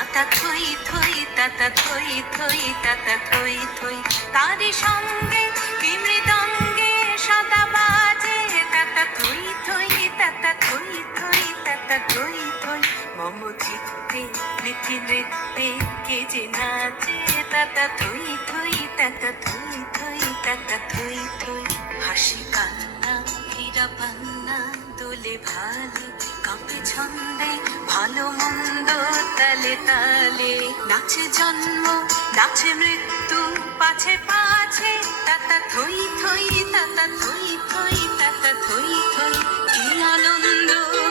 তাতা থই থই তাতা থই থই তাতা থই থই। তারি সঙ্গে কি মৃদঙ্গে সদা বাজে তাতা থই থই তাতা থই থই তাতা থই থই। মম চিত্তে প্রীতি নৃত্যে কে যে নাচে তাতা থই থই তাতা থই থই তাতা থই থই। হাসি কান্না হীরা পান্না দোলে ভালে কাঁপে ছন্দে ভালো মন্দ তালে তালে। নাচে জন্ম নাচে মৃত্যু পাছে পাছে তাতা থই থই তাতা থই থই তাতা থই থই। কি আনন্দ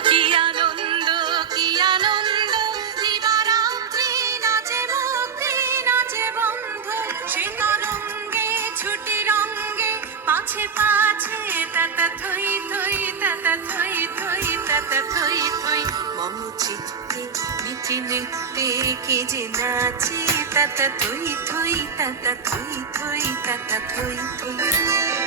কি আনন্দ কি আনন্দ দিবারাত্রি নাচে মুক্তি নাচে বন্ধ। সে তরঙ্গে ছুটি রঙ্গে পাছে পাছে তাতা থই থই তাতা থই থই তাতা থই থই। মম চিত্তে নীতি নৃত্যে কে যে নাচে তাতা থই থই তাতা থই থই তাতা থই থই।